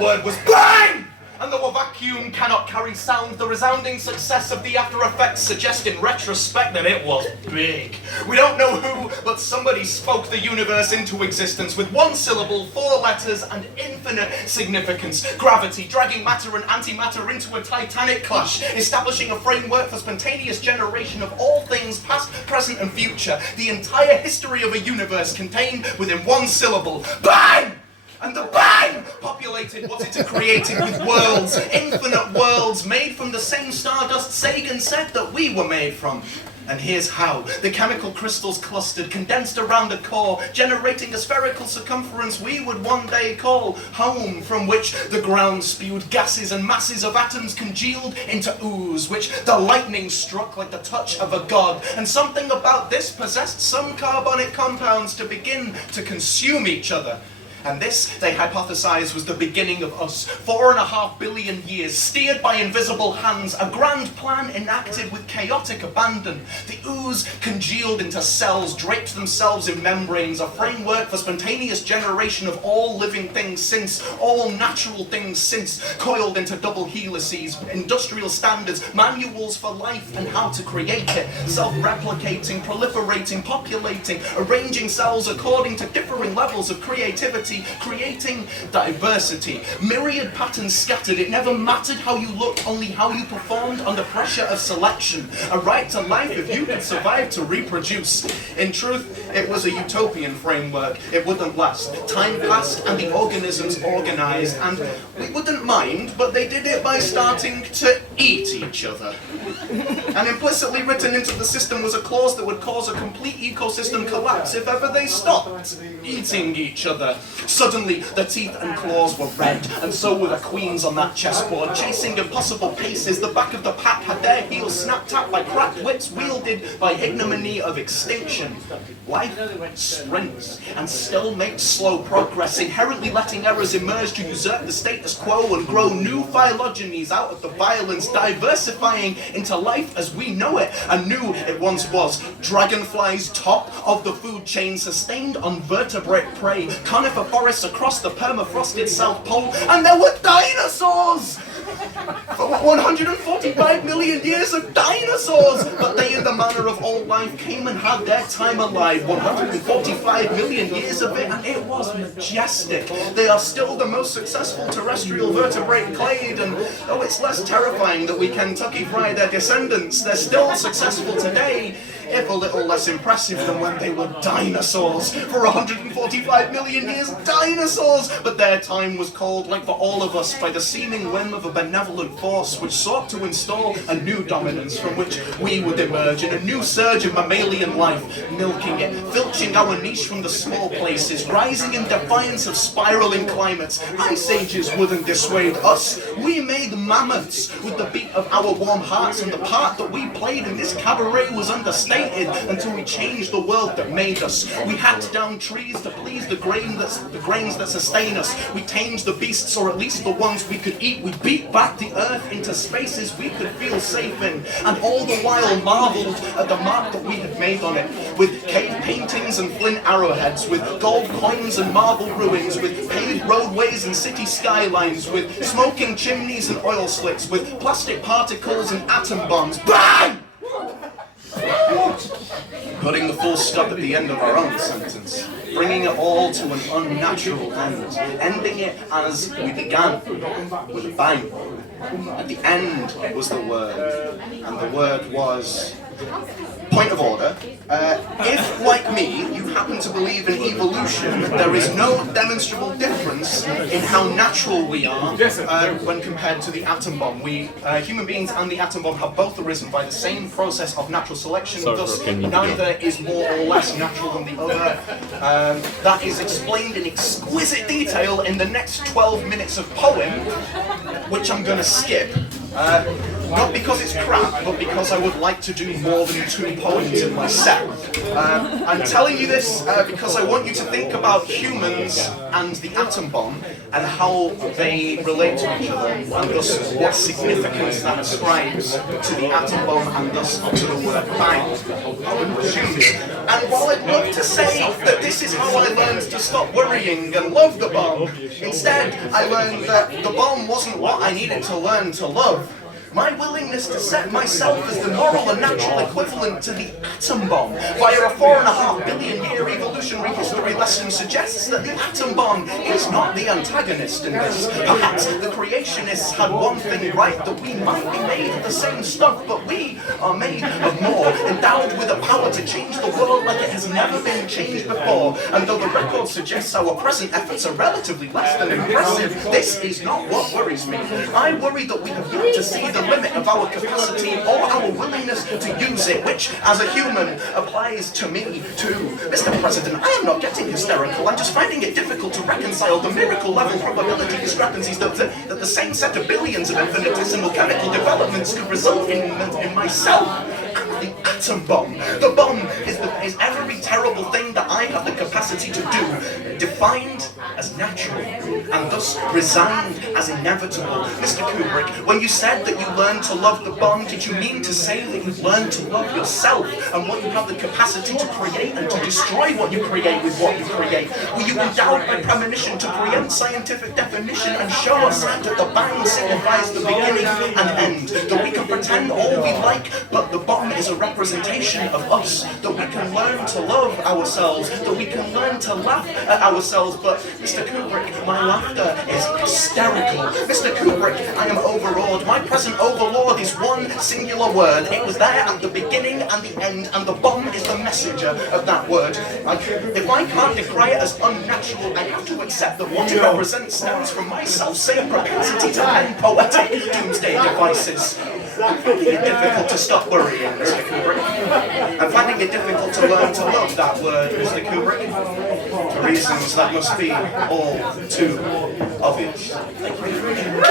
word was BANG! And though a vacuum cannot carry sound, the resounding success of the after effects suggest in retrospect that it was big. We don't know who, but somebody spoke the universe into existence with one syllable, 4 letters, and infinite significance. Gravity, dragging matter and antimatter into a titanic clash, establishing a framework for spontaneous generation of all things past, present, and future. The entire history of a universe contained within one syllable. BANG! And the bang populated what it had created with worlds, infinite worlds, made from the same stardust Sagan said that we were made from. And here's how. The chemical crystals clustered, condensed around the core, generating a spherical circumference we would one day call home, from which the ground spewed gases and masses of atoms congealed into ooze, which the lightning struck like the touch of a god. And something about this possessed some carbonic compounds to begin to consume each other. And this, they hypothesized, was the beginning of us. 4.5 billion years, steered by invisible hands, a grand plan enacted with chaotic abandon. The ooze congealed into cells, draped themselves in membranes, a framework for spontaneous generation of all living things since, all natural things since, coiled into double helices, industrial standards, manuals for life and how to create it, self-replicating, proliferating, populating, arranging cells according to differing levels of creativity, creating diversity. Myriad patterns scattered. It never mattered how you looked, only how you performed under pressure of selection. A right to life if you could survive to reproduce. In truth, it was a utopian framework. It wouldn't last. Time passed and the organisms organized, and we wouldn't mind, but they did it by starting to eat each other. And implicitly written into the system was a clause that would cause a complete ecosystem collapse if ever they stopped eating each other. Suddenly, the teeth and claws were red, and so were the queens on that chessboard. Chasing impossible paces, the back of the pack had their heels snapped at by cracked whips wielded by ignominy of extinction. Life sprints, and still makes slow progress, inherently letting errors emerge to usurp the status quo and grow new phylogenies out of the violence, diversifying into life as we know it, and knew it once was. Dragonflies top of the food chain, sustained on vertebrate prey, conifer forests across the permafrosted South Pole, and there were dinosaurs! For 145 million years of dinosaurs! But they, in the manner of all life, came and had their time alive. 145 million years of it, and it was majestic. They are still the most successful terrestrial vertebrate clade, and though it's less terrifying that we Kentucky Fried their descendants, they're still successful today, if a little less impressive than when they were dinosaurs. For 145 million years, dinosaurs! But their time was called, like for all of us, by the seeming whim of a benevolent force which sought to install a new dominance from which we would emerge in a new surge of mammalian life, milking it, filching our niche from the small places, rising in defiance of spiraling climates. Ice ages wouldn't dissuade us. We made mammoths with the beat of our warm hearts, and the part that we played in this cabaret was understated until we changed the world that made us. We hacked down trees to please the grains that sustain us. We tamed the beasts, or at least the ones we could eat. We beat back the earth into spaces we could feel safe in, and all the while marveled at the mark that we had made on it, with cave paintings and flint arrowheads, with gold coins and marble ruins, with paved roadways and city skylines, with smoking chimneys and oil slicks, with plastic particles and atom bombs. Bang! Putting the full stop at the end of our own sentence, bringing it all to an unnatural end, ending it as we began, with a bang. At the end was the word, and the word was point of order. If, like me, you happen to believe in evolution, there is no demonstrable difference in how natural we are when compared to the atom bomb. We, human beings and the atom bomb, have both arisen by the same process of natural selection, thus neither is more or less natural than the other. That is explained in exquisite detail in the next 12 minutes of poem, which I'm going to skip. Not because it's crap, but because I would like to do more than 2 poems in my set. I'm telling you this because I want you to think about humans and the atom bomb and how they relate to each other, and thus what significance that ascribes to the atom bomb and thus to the word bang. I would presume And while I'd love to say that this is how I learned to stop worrying and love the bomb, instead I learned that the bomb wasn't what I needed to learn to love. My willingness to set myself as the moral and natural equivalent to the atom bomb via a 4.5 billion year evolutionary history lesson suggests that the atom bomb is not the antagonist in this. Perhaps the creationists had one thing right, that we might be made of the same stuff, but we are made of more, endowed with the power to change the world like it has never been changed before. And though the record suggests our present efforts are relatively less than impressive, this is not what worries me. I worry that we have yet to see the limit of our capacity or our willingness to use it, which, as a human, applies to me too. Mr. President, I am not getting hysterical. I'm just finding it difficult to reconcile the miracle level probability discrepancies that the same set of billions of infinitesimal chemical developments could result in myself. The atom bomb. The bomb is every terrible thing that I have the capacity to do, defined as natural, and thus resigned as inevitable. Mr. Kubrick, when you said that you learned to love the bomb, did you mean to say that you've learned to love yourself and what you have the capacity to create and to destroy what you create with what you create? Were you endowed by premonition to preempt scientific definition and show us that the bang signifies the beginning and end, that we can pretend all we like, but the bomb is a representation of us, that we can learn to love ourselves, that we can learn to laugh at ourselves? But Mr. Kubrick, my laughter is hysterical. Mr. Kubrick, I am overawed. My present overlord is one singular word. It was there at the beginning and the end, and the bomb is the messenger of that word. If I can't decry it as unnatural, I have to accept that what it represents stems from my self-same propensity to pen poetic doomsday devices. I'm finding it difficult to stop worrying, Mr. Kubrick. I'm finding it difficult to learn to love that word, Mr. Kubrick, for reasons that must be all too obvious. Thank you.